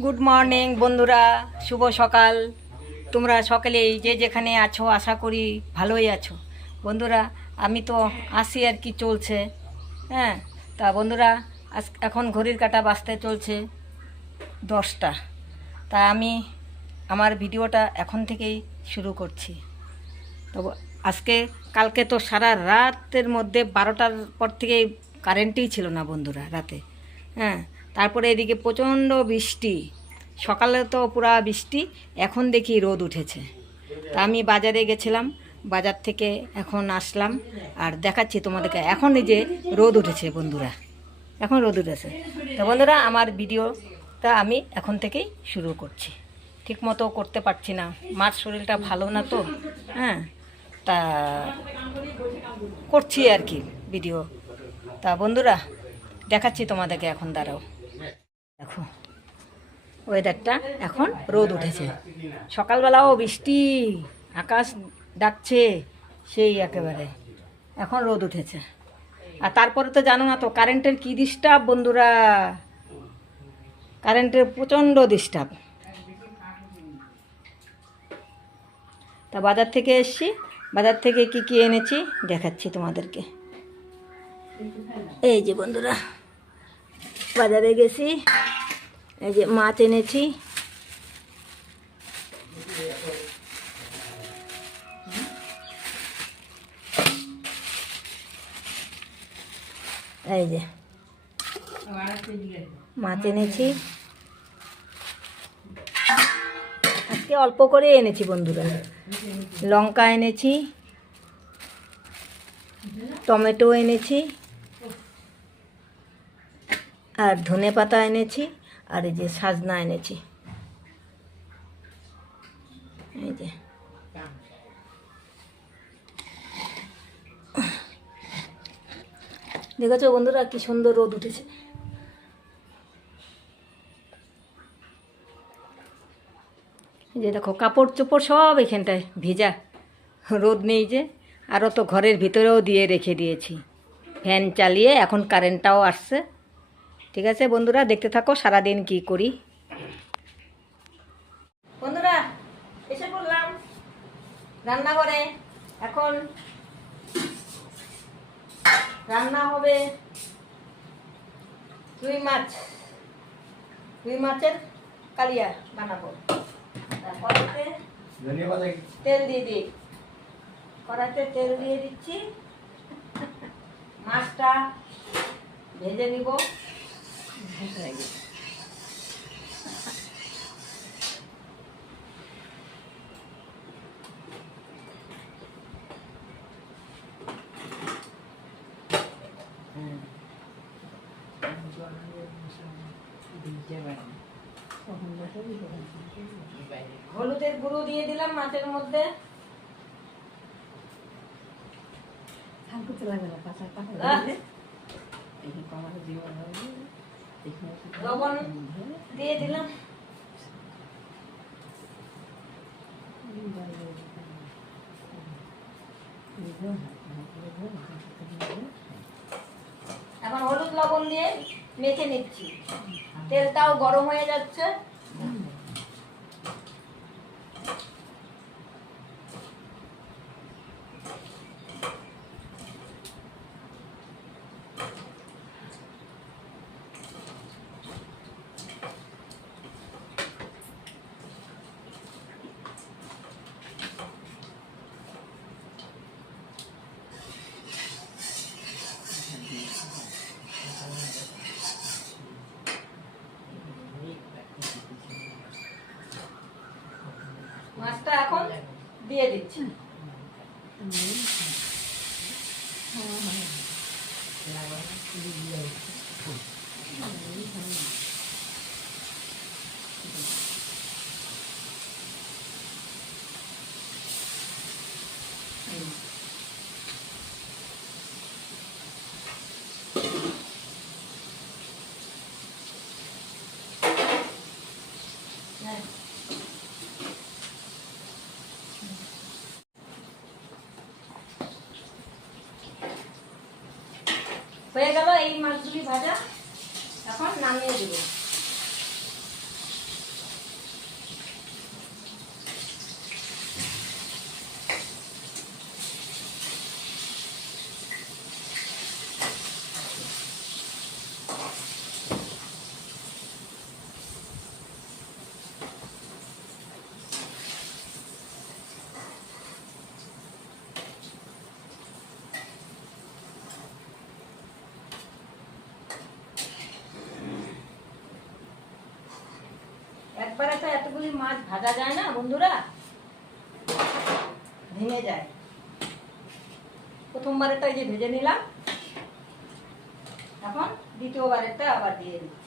Good morning বন্ধুরা, শুভ সকাল। তোমরা সকলেই যে যেখানে আছো আশা করি ভালোই আছো। বন্ধুরা আমি তো আসি আর কি চলছে। হ্যাঁ, তা বন্ধুরা এখন ঘড়ির কাঁটা বাজতে চলছে 10টা। তা আমি আমার ভিডিওটা এখন থেকেই শুরু করছি। তো কালকে তো সারা রাতের মধ্যে 12টার পর থেকে কারেন্টই ছিল না বন্ধুরা রাতে। হ্যাঁ, তারপরে এদিকে প্রচণ্ড বৃষ্টি, সকালে তো পুরা বৃষ্টি, এখন দেখি রোদ উঠেছে। তা আমি বাজারে গেছিলাম, বাজার থেকে এখন আসলাম আর দেখাচ্ছি তোমাদেরকে। এখন এই যে রোদ উঠেছে বন্ধুরা, এখন রোদ উঠেছে। তো বন্ধুরা আমার ভিডিওটা আমি এখন থেকেই শুরু করছি। ঠিক মতো করতে পারছি না, মার শরীরটা ভালো না তো। হ্যাঁ, তা করছি আর কি ভিডিও। তা বন্ধুরা দেখাচ্ছি তোমাদেরকে, এখন দাঁড়াও। দেখো ওয়েদারটা, এখন রোদ উঠেছে। সকালবেলাও বৃষ্টি, আকাশ ডাকছে সেই একেবারে, এখন রোদ উঠেছে। আর তারপরে তো জানো না তো কারেন্টের কী ডিস্টার্ব বন্ধুরা, কারেন্টের প্রচণ্ড ডিস্টার্ব। তা বাজার থেকে এসছি, বাজার থেকে কি কি এনেছি দেখাচ্ছি তোমাদেরকে। এই যে বন্ধুরা বাজারে গেছি, এই যে মাছ এনেছি। এই যে মাছ এনেছি, আজকে অল্প করে এনেছি বন্ধুরা। লঙ্কা এনেছি, টমেটো এনেছি, আর ধনে পাতা এনেছি, আর এই যে সাজনা এনেছি। এই যে দেখেছো বন্ধুরা কি সুন্দর রোদ উঠেছে। এই যে দেখো কাপড় চোপড় সব এখানটায় ভেজা, রোদ নেই যে। আরও তো ঘরের ভিতরেও দিয়ে রেখে দিয়েছি ফ্যান চালিয়ে, এখন কারেন্টটাও আসছে। ঠিক আছে বন্ধুরা, দেখতে থাকো সারাদিন কি করি। বন্ধুরা এসে পড়লাম রান্নাঘরে। এখন রান্না হবে রুই মাছের কালিয়া বানাবো। কড়াইতে তেল দিয়ে দিই, কড়াইতে তেল দিয়ে দিচ্ছি। মাছটা ভেজে নিব। হলুদের গুঁড়ো দিয়ে দিলাম মাছের মধ্যে। লবণ দিয়ে দিলাম। এখন হলুদ লবণ দিয়ে মেখে নিচ্ছি। তেলটাও গরম হয়ে যাচ্ছে। মাছটা এখন দিয়ে দিচ্ছি। হয়ে গেল এই মাছগুলি ভাজা, এখন নামিয়ে দেব। একবারে তো এতগুলি মাছ ভাজা যায় না বন্ধুরা, ভেঙে যায়। প্রথমবারেরটা এই যে ভেজে নিলাম, এখন দ্বিতীয়বারেরটা আবার দিয়ে দিচ্ছি।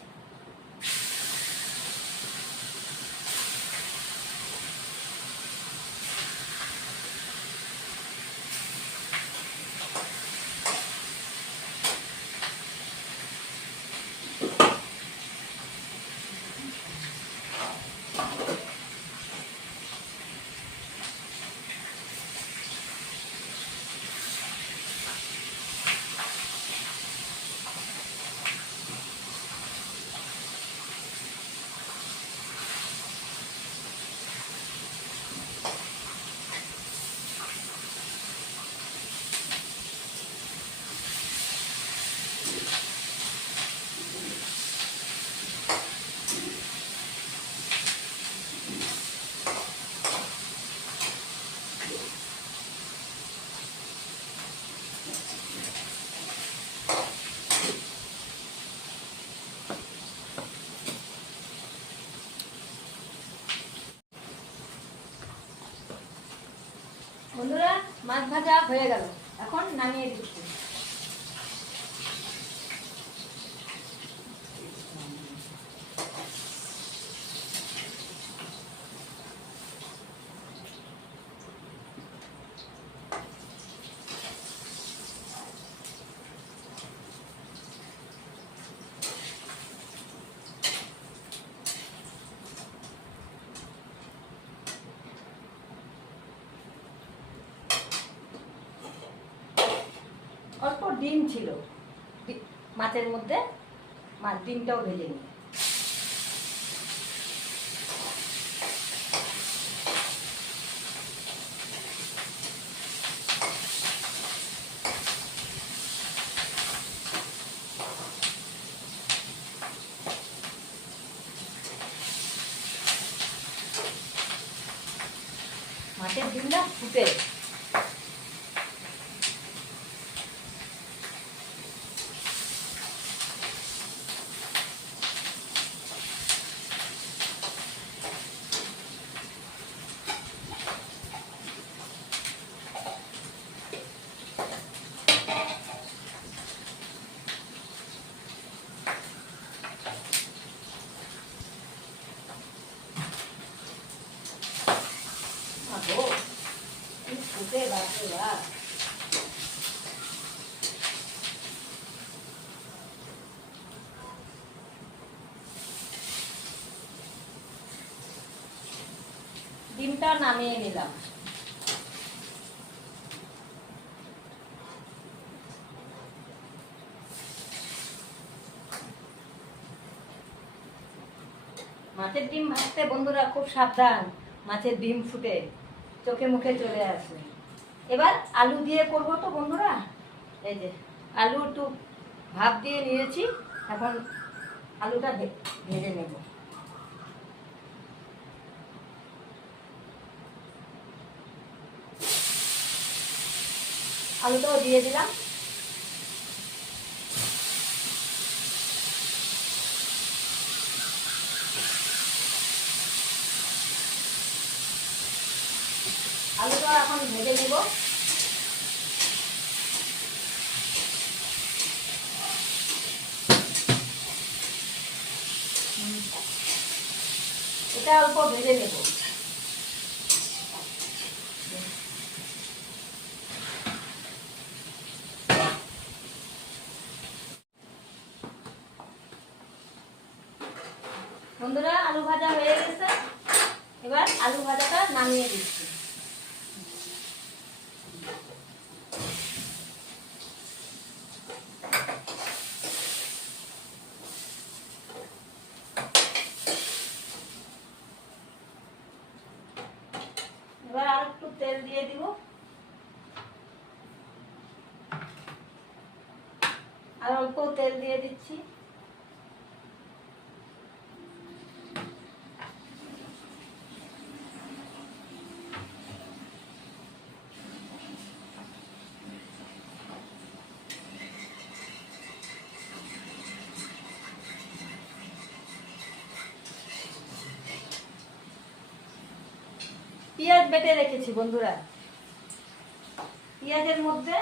বন্ধুরা মাছ ভাজা হয়ে গেল, এখন নামিয়ে দিচ্ছি। অল্প ডিম ছিল মাছের মধ্যে, মাছ ডিমটাও ভেজে নিই। মাছের ডিমটা ফুটে ফুটে বাপরে বাপ। ডিমটা নামিয়ে নিলাম। মাছের ডিম ভাজতে বন্ধুরা খুব সাবধান, মাছের ডিম ফুটে চোখে মুখে চলে আসে। এবার আলু দিয়ে করবো তো বন্ধুরা, এই যে আলু একটু ভাপ দিয়ে নিয়েছি, এখন আলুটা ভেজে নেব। আলুটাও দিয়ে দিলাম। আলুটা এখন ভেজে নেব। এটা অল্প ভেজে নেব। বন্ধুরা আলু ভাজা হয়ে গেছে, এবার আলু ভাজাটা নামিয়ে দিচ্ছি। এবার আর একটু তেল দিয়ে দিব, আর অল্প তেল দিয়ে দিচ্ছি। পেঁয়াজ বেটে রেখেছি বন্ধুরা। পেঁয়াজের মধ্যে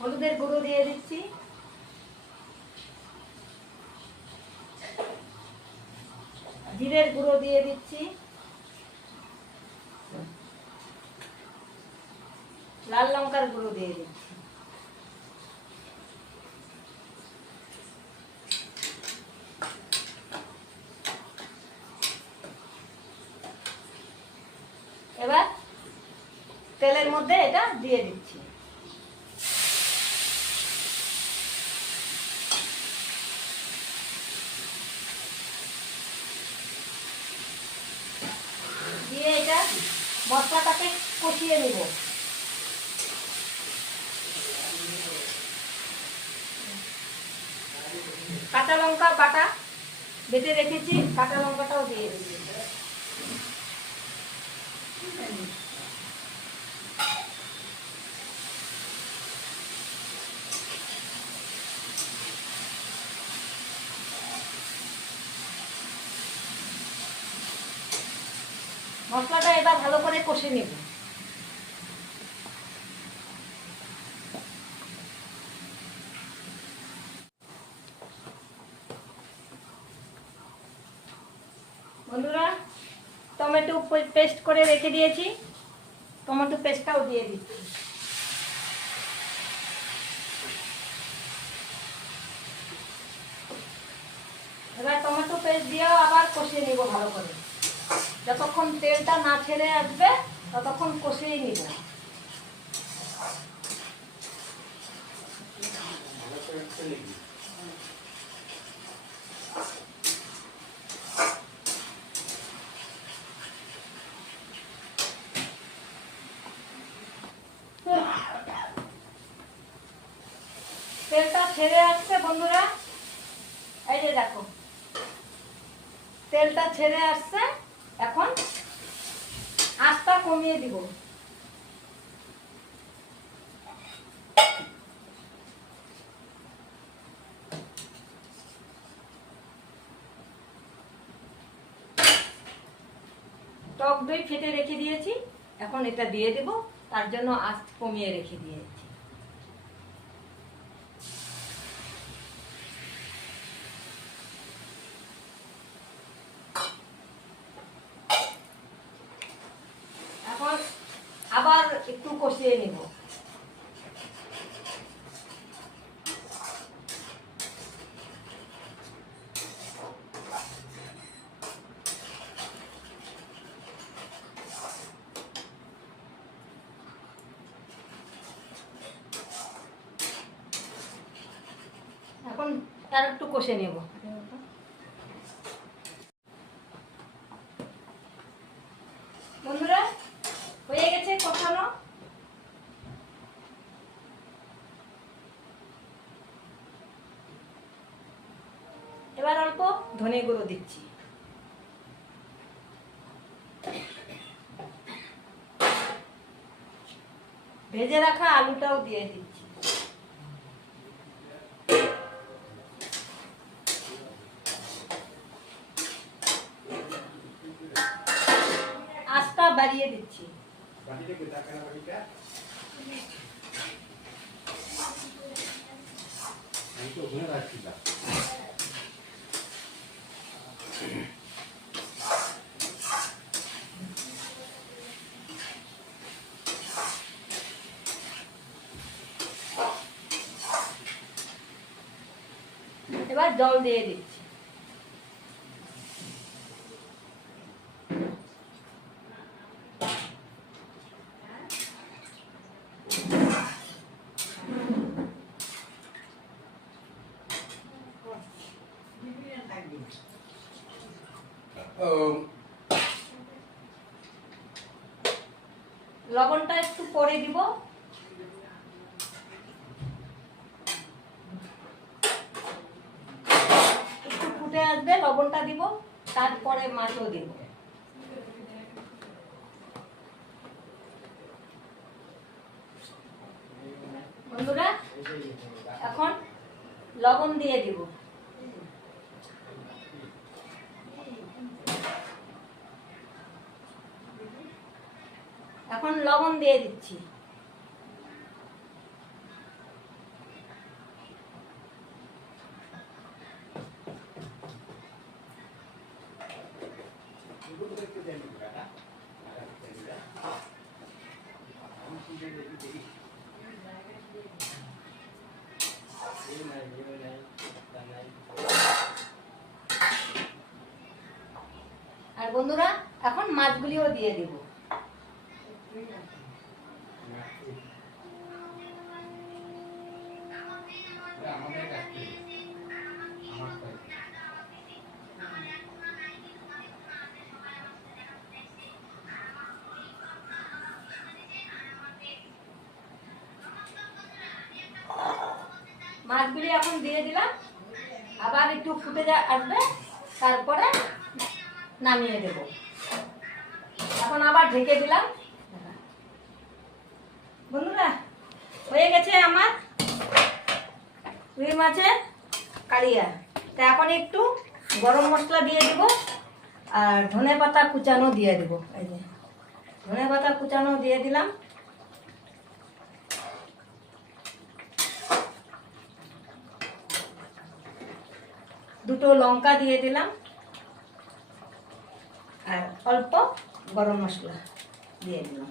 হলুদের গুঁড়ো দিয়ে দিচ্ছি, জিরের গুঁড়ো দিয়ে দিচ্ছি, লাল লঙ্কার গুঁড়ো দিয়ে দিচ্ছি। এবার তেলের মধ্যে এটা দিয়ে দিচ্ছি। দিয়ে এটা মশলাটাকে কষিয়ে নেব। কাঁচা লঙ্কা বাটা বেটে রেখেছি, কাঁচা লঙ্কাটাও দিয়ে দিচ্ছি। মশলাটা এবার ভালো করে কষে নেব। বন্ধুরা, টমেটো পেস্ট করে রেখে দিয়েছি, টমেটো পেস্টটাও দিয়ে দিচ্ছি। এবার টমেটো পেস্ট দিয়েও আবার কষিয়ে নিব ভালো করে, যতক্ষণ তেলটা না ছেড়ে আসবে ততক্ষণ কষিয়ে নিব। তেলটা ছেড়ে আসছে বন্ধুরা, এই যে দেখো তেলটা ছেড়ে আসছে। এখন আঁচটা কমিয়ে দিব। টক দই ফেটে রেখে দিয়েছি, এখন এটা দিয়ে দেব, তার জন্য আঁচ কমিয়ে রেখে দিয়েছি। এখন আবার একটু কষিয়ে নিব। এখন আর একটু কষে নেব। বন্ধুরা, হয়ে গেছে কষানো। এবার অল্প ধনে গুঁড়ো দিচ্ছি। ভেজে রাখা আলুটাও দিয়ে দিচ্ছি। আঁচটা বাড়িয়ে দিচ্ছি। এবার জল দিয়ে দিচ্ছি। লবণটা একটু পরে দিব। একটু ফুটে আসবে, লবণটা দিব, তারপরে মাছও দিব। বন্ধুরা, এখন লবণ দিয়ে দিব। এখন লবণ দিয়ে দিচ্ছি। আর বন্ধুরা এখন মাছগুলিও দিয়ে দিব। মাছগুলি এখন দিয়ে দিলাম, আবার একটু ফুটে আসবে, তারপরে নামিয়ে দেব। এখন আবার ঢেকে দিলাম। বন্ধুরা হয়ে গেছে আমার রুই মাছের কালিয়া। তা এখন একটু গরম মশলা দিয়ে দিব আর ধনেপাতা কুচানো দিয়ে দেব। এই যে ধনেপাতা কুচানো দিয়ে দিলাম। দুটো লঙ্কা দিয়ে দিলাম আর অল্প গরম মশলা দিয়ে দিলাম।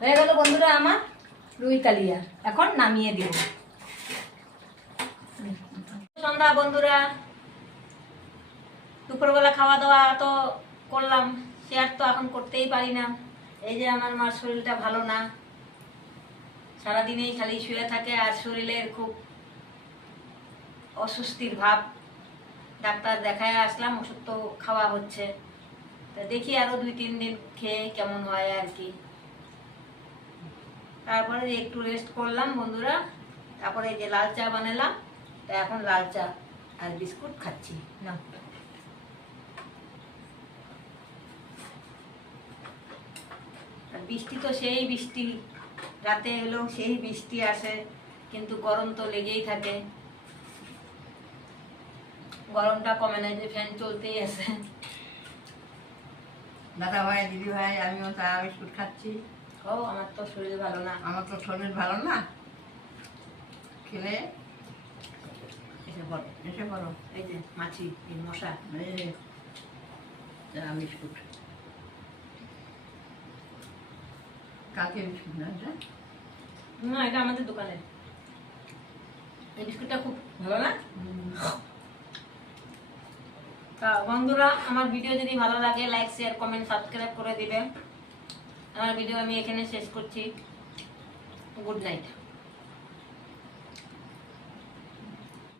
হয়ে গেল বন্ধুরা আমার রুই কালিয়া। এখন নামিয়ে দিব। সন্ধ্যা বন্ধুরা, দুপুরবেলা খাওয়া দাওয়া তো করলাম, শেয়ার তো এখন করতেই পারি না। এই যে আমার মার শরীরটা ভালো না, সারাদিনেই খালি শুয়ে থাকে আর শরীরের খুব অস্বস্তির ভাব। ডাক্তার দেখায় আসলাম, ওষুধ তো খাওয়া হচ্ছে, তা দেখি আরো 2-3 দিন খেয়ে কেমন হয় আর কি। তারপরে একটু রেস্ট করলাম বন্ধুরা। তারপরে এই যে লাল চা বানালাম, তা এখন লাল চা আর বিস্কুট খাচ্ছি না। আর বৃষ্টি তো সেই বৃষ্টি, রাতে এলেও সেই বৃষ্টি আসে, কিন্তু গরম তো লেগেই থাকে। গরমটা কমে না, যে ফ্যান চলতেই আছে। দাদা ভাই, দিদি ভাই, আমিও চা বিস্কুট খাচ্ছি। ও আমার তো শরীর ভালো না। আমার তো শরীর ভালো না, খেলে এসে পড়ো, এসে পড়ো। এই যে মাছি, এই মশা। এই যে চা বিস্কুট, কালকে বিস্কুট না এটা? না, এটা আমাদের দোকানে। এই বিস্কুটটা খুব ভালো না। তা বন্ধুরা, আমার ভিডিও যদি ভালো লাগে লাইক শেয়ার কমেন্ট সাবস্ক্রাইব করে দিবেন। আমার ভিডিও আমি এখানে শেষ করছি। Good night.